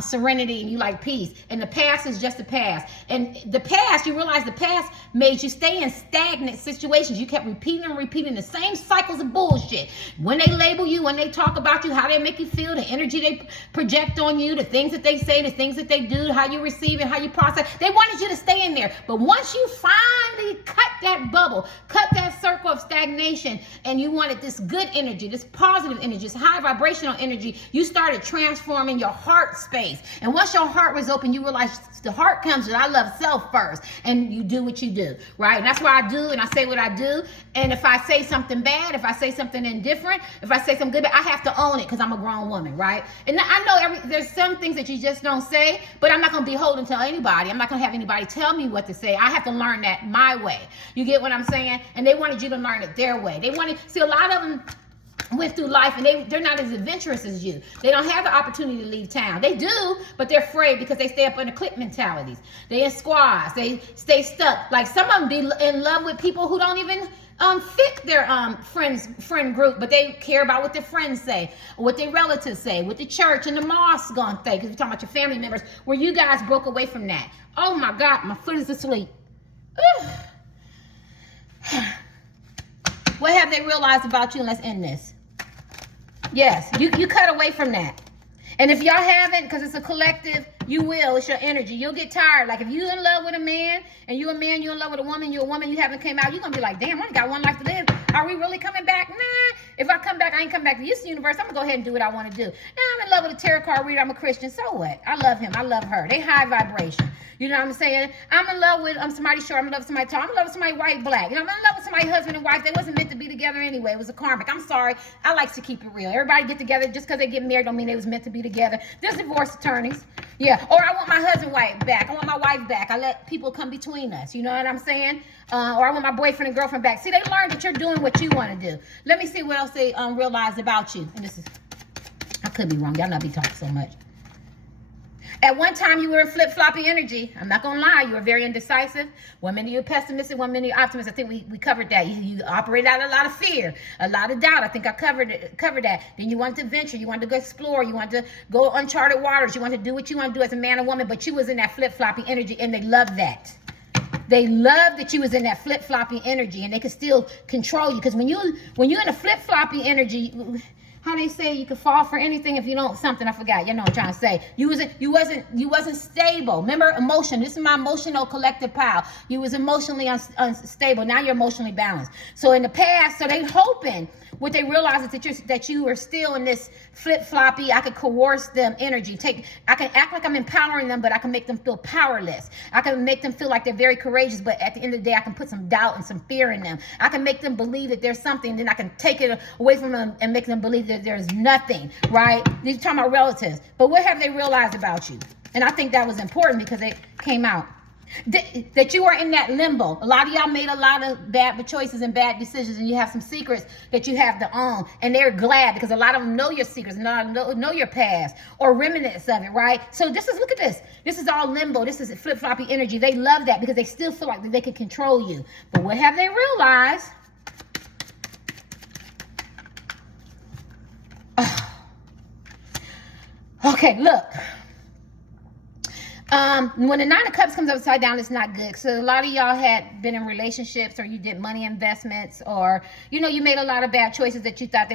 serenity, and you like peace. And the past is just the past. And the past past, you realize the past made you stay in stagnant situations. You kept repeating and repeating the same cycles of bullshit. When they label you, when they talk about you, how they make you feel, the energy they project on you, the things that they say, the things that they do, how you receive it, how you process, they wanted you to stay in there. But once you finally cut that bubble, cut that circle of stagnation, and you wanted this good energy, this positive energy, this high vibrational energy, you started transforming your heart space. And once your heart was open, you realized the heart comes with I love self first, and you do what you do, right? And that's why I do, and I say what I do. And if I say something bad, if I say something indifferent, if I say something good, I have to own it because I'm a grown woman, right? And I know there's some things that you just don't say, but I'm not going to be beholden to anybody. I'm not going to have anybody tell me what to say. I have to learn that my way. You get what I'm saying? And they wanted you to learn it their way. They wanted, see, a lot of them went through life and they're not as adventurous as you. They don't have the opportunity to leave town. They do, but they're afraid because they stay up in the clique mentalities. They in squads. They stay stuck. Like some of them be in love with people who don't even fit their friend group, but they care about what their friends say, what their relatives say, what the church and the mosque gonna say, because we're talking about your family members, where you guys broke away from that. Oh my God, my foot is asleep. What have they realized about you? And let's end this. Yes, you cut away from that. And if y'all haven't, because it's a collective, you will. It's your energy. You'll get tired. Like if you're in love with a man, and you're a man, you're in love with a woman, you're a woman, you haven't came out, you're going to be like, damn, I only got one life to live. Are we really coming back? Nah. If I come back, I ain't come back to this universe. I'm going to go ahead and do what I want to do. Now, I'm in love with a tarot card reader. I'm a Christian. So what? I love him. I love her. They high vibration. You know what I'm saying? I'm in love with somebody short. I'm in love with somebody tall. I'm in love with somebody white, black. You know, I'm in love with somebody husband and wife. They wasn't meant to be together anyway. It was a karmic. I'm sorry. I like to keep it real. Everybody get together. Just because they get married don't mean they was meant to be together. There's divorce attorneys. Yeah. Or I want my husband back. I want my wife back. I let people come between us. You know what I'm saying? Or I want my boyfriend and girlfriend back. See, they learned that you're doing what you want to do. Let me see what else they realized about you. And this is, I could be wrong. Y'all not be talking so much. At one time, you were in flip-floppy energy. I'm not going to lie. You were very indecisive. One minute you're pessimistic, one minute you're optimistic. I think we covered that. You operate out of a lot of fear, a lot of doubt. I think I covered that. Then you wanted to venture. You wanted to go explore. You wanted to go uncharted waters. You wanted to do what you want to do as a man or woman, but you was in that flip-floppy energy, and they loved that. They loved that you was in that flip-floppy energy, and they could still control you. Because when you're in a flip-floppy energy, how they say you could fall for anything if you don't something, I forgot. You know what I'm trying to say. You wasn't stable. Remember, emotion. This is my emotional collective pile. You was emotionally unstable. Now you're emotionally balanced. So in the past, so they hoping what they realize is that you are still in this flip-floppy, I could coerce them energy. I can act like I'm empowering them, but I can make them feel powerless. I can make them feel like they're very courageous, but at the end of the day, I can put some doubt and some fear in them. I can make them believe that there's something, then I can take it away from them and make them believe that there's nothing, right? These are talking about relatives. But what have they realized about you? And I think that was important because it came out. That you are in that limbo. A lot of y'all made a lot of bad choices and bad decisions, and you have some secrets that you have to own, and they're glad because a lot of them know your secrets, know your past or remnants of it, right? So look at this. This is all limbo. This is flip-floppy energy. They love that because they still feel like they can control you. But what have they realized? Okay, look. When the Nine of Cups comes upside down, it's not good. So a lot of y'all had been in relationships, or you did money investments, or, you made a lot of bad choices that you thought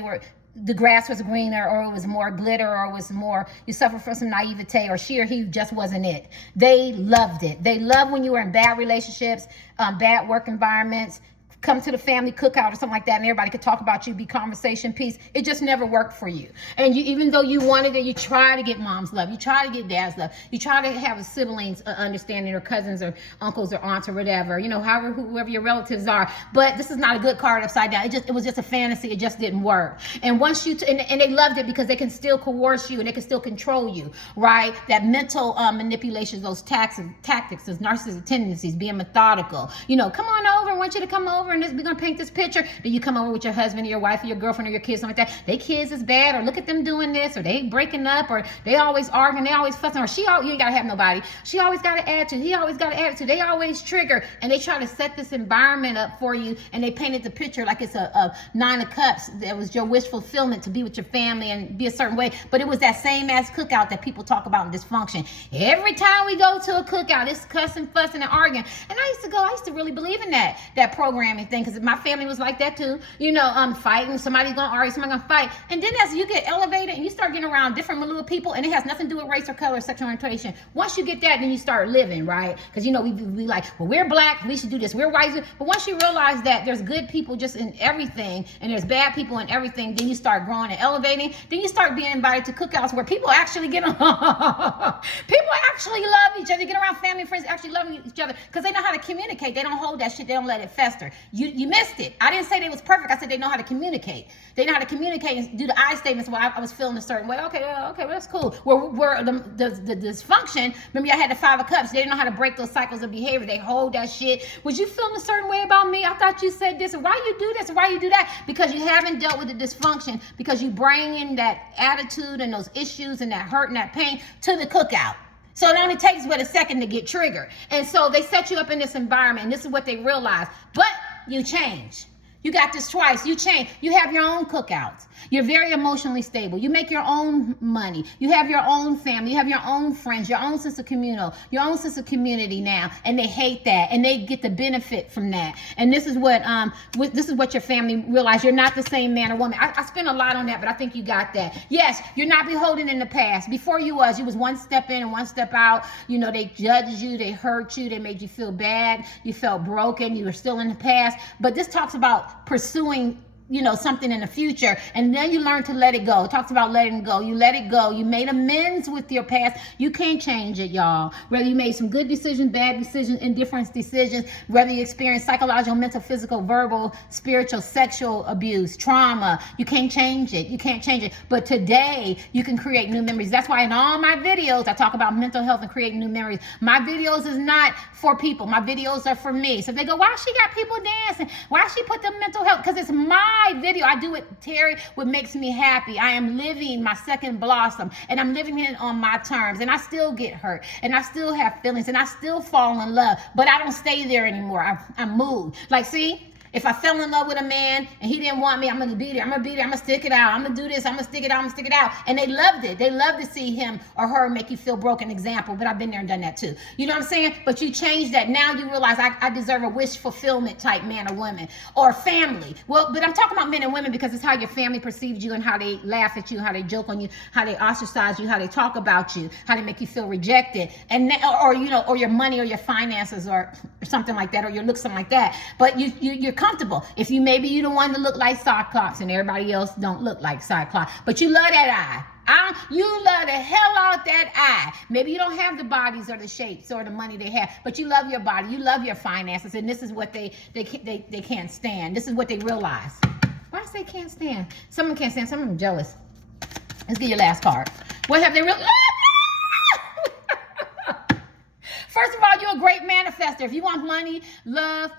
the grass was greener, or it was more glitter, or it was more, you suffered from some naivete, or she or he just wasn't it. They loved it. They loved when you were in bad relationships, bad work environments, come to the family cookout or something like that, and everybody could talk about you, be conversation piece. It just never worked for you. And even though you wanted it, you try to get mom's love, you try to get dad's love, you try to have a siblings understanding, or cousins or uncles or aunts or whatever, whoever your relatives are. But this is not a good card upside down. It was just a fantasy. It just didn't work. And once and they loved it because they can still coerce you and they can still control you, right? That mental manipulations, those tactics, those narcissistic tendencies, being methodical. Come on over. I want you to come over and we're gonna paint this picture. Then you come over with your husband or your wife or your girlfriend or your kids, something like that. They kids is bad, or look at them doing this, or they breaking up, or they always arguing, they always fussing, or you ain't gotta have nobody. She always got an attitude. He always got an attitude. They always trigger, and they try to set this environment up for you, and they painted the picture like it's a 9 of cups. That was your wish fulfillment to be with your family and be a certain way, but it was that same ass cookout that people talk about in dysfunction. Every time we go to a cookout, it's cussing, fussing, and arguing. And I used to really believe in that programming thing, because my family was like that too. Fighting, somebody's gonna argue, somebody's gonna fight. And then as you get elevated and you start getting around different little people, and it has nothing to do with race or color or sexual orientation. Once you get that, then you start living, right? Because we like, well, we're black, we should do this, we're white. But once you realize that there's good people just in everything, and there's bad people in everything, then you start growing and elevating. Then you start being invited to cookouts where people actually get along. People actually love each other. Get around family and friends actually loving each other because they know how to communicate. They don't hold that shit. They don't let it fester. You missed it. I didn't say they was perfect. I said they know how to communicate. They know how to communicate and do the I statements while I was feeling a certain way. Okay, well, that's cool. Where the dysfunction, remember I had the 5 of cups. They didn't know how to break those cycles of behavior. They hold that shit. Was you feeling a certain way about me? I thought you said this. And why you do this? And why you do that? Because you haven't dealt with the dysfunction, because you bring in that attitude and those issues and that hurt and that pain to the cookout. So it only takes but a second to get triggered. And so they set you up in this environment, and this is what they realize. But you change. You got this twice. You change. You have your own cookouts. You're very emotionally stable. You make your own money. You have your own family. You have your own friends, your own sense of communal, your own sense of community now. And they hate that, and they get the benefit from that. And this is what your family realize. You're not the same man or woman. I spent a lot on that, but I think you got that. Yes, you're not beholden in the past. Before you was one step in and one step out. They judged you, they hurt you, they made you feel bad. You felt broken. You were still in the past. But this talks about pursuing something in the future, and then you learn to let it go. It talks about letting go. You let it go. You made amends with your past. You can't change it, y'all. Whether you made some good decisions, bad decisions, indifference decisions, whether you experienced psychological, mental, physical, verbal, spiritual, sexual abuse, trauma, you can't change it. You can't change it. But today, you can create new memories. That's why in all my videos, I talk about mental health and creating new memories. My videos is not for people. My videos are for me. So they go, why she got people dancing? Why she put the mental health? Because it's my video. I do it, Terry, what makes me happy. I am living my second blossom, and I'm living it on my terms, and I still get hurt, and I still have feelings, and I still fall in love, but I don't stay there anymore. I move. Like, see? If I fell in love with a man and he didn't want me, I'm going to be there. I'm going to stick it out. I'm going to do this. I'm going to stick it out. I'm going to stick it out. And they loved it. They love to see him or her make you feel broken. Example, but I've been there and done that too. You know what I'm saying? But you change that. Now you realize I deserve a wish fulfillment type man or woman, or family. Well, but I'm talking about men and women because it's how your family perceives you and how they laugh at you, how they joke on you, how they ostracize you, how they talk about you, how they make you feel rejected, and or your money or your finances or something like that, or your looks, something like that. But you're comfortable. If maybe you don't want to look like Cyclops and everybody else don't look like Cyclops, but you love that eye. You love the hell out that eye. Maybe you don't have the bodies or the shapes or the money they have, but you love your body. You love your finances, and this is what they can't stand. This is what they realize. Why I say can't stand? Someone can't stand. Some of them jealous. Let's get your last card. What have they realized? First of all, you're a great manifester. If you want money, love,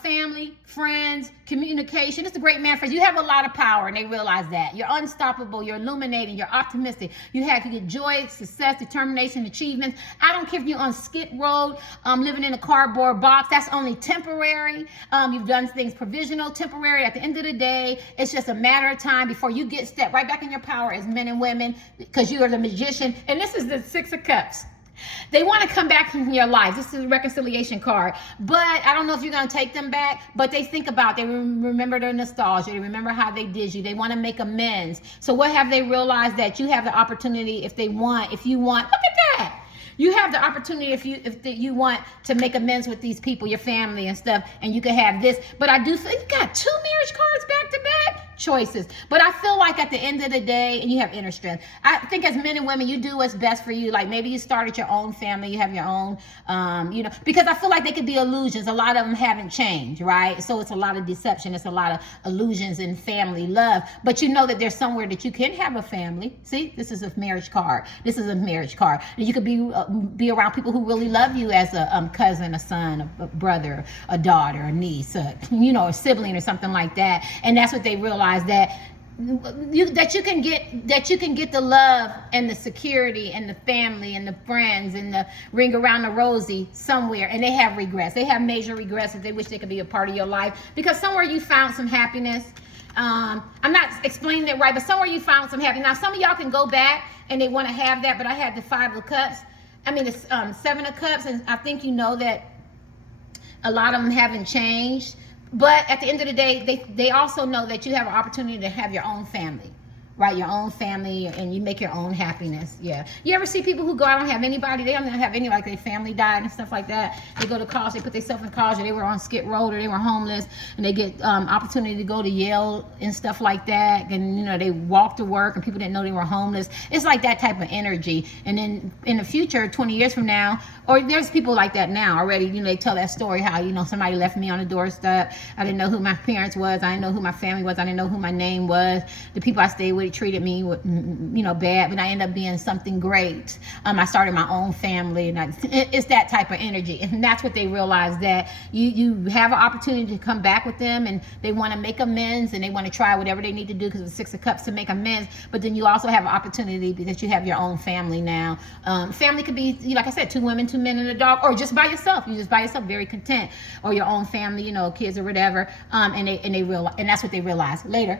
family, friends, communication, it's a great manifester. You have a lot of power, and they realize that. You're unstoppable. You're illuminating. You're optimistic. You get joy, success, determination, achievements. I don't care if you're on Skid Road, living in a cardboard box. That's only temporary. You've done things provisional, temporary. At the end of the day, it's just a matter of time before you step right back in your power as men and women, because you are the magician. And this is the 6 of Cups. They want to come back in your life. This is a reconciliation card. But I don't know if you're going to take them back. But they think about, they remember their nostalgia. They remember how they did you. They want to make amends. So what have they realized? That you have the opportunity if you want. Look at that. You have the opportunity if you want to make amends with these people, your family and stuff, and you can have this. But I do think you got 2 marriage cards back to back. choices. But I feel like at the end of the day, and you have inner strength. I think as men and women, you do what's best for you. Like maybe you started your own family, you have your own, because I feel like they could be illusions. A lot of them haven't changed, right? So it's a lot of deception. It's a lot of illusions in family love. But you know that there's somewhere that you can have a family. See, this is a marriage card. This is a marriage card. And you could be around people who really love you as a cousin, a son, a brother, a daughter, a niece, a sibling or something like that. And that's what they realize, that you can get the love and the security and the family and the friends and the ring around the rosy somewhere, and they have regrets. They have major regrets that they wish they could be a part of your life, because somewhere you found some happiness. I'm not explaining it right, but somewhere you found some happiness. Now some of y'all can go back and they want to have that, but I had the 5 of cups. I mean, it's 7 of cups, and I think you know that a lot of them haven't changed. But at the end of the day, they also know that you have an opportunity to have your own family, right? Your own family, and you make your own happiness. Yeah. You ever see people who go out and have anybody? They don't have any, like their family died and stuff like that. They go to college, they put themselves in college, or they were on Skid Row, or they were homeless, and they get opportunity to go to Yale and stuff like that. And they walk to work, and people didn't know they were homeless. It's like that type of energy. And then in the future, 20 years from now, or there's people like that now already. They tell that story how somebody left me on the doorstep. I didn't know who my parents was. I didn't know who my family was. I didn't know who my name was. The people I stayed with treated me bad, but I ended up being something great. I started my own family, and it's that type of energy. And that's what they realize, that you have an opportunity to come back with them, and they want to make amends, and they want to try whatever they need to do, because of the 6 of cups, to make amends. But then you also have an opportunity because you have your own family now. Family could be, like I said, 2 women, 2 men, and a dog, or just by yourself. You just by yourself, very content, or your own family, kids or whatever. And that's what they realize later.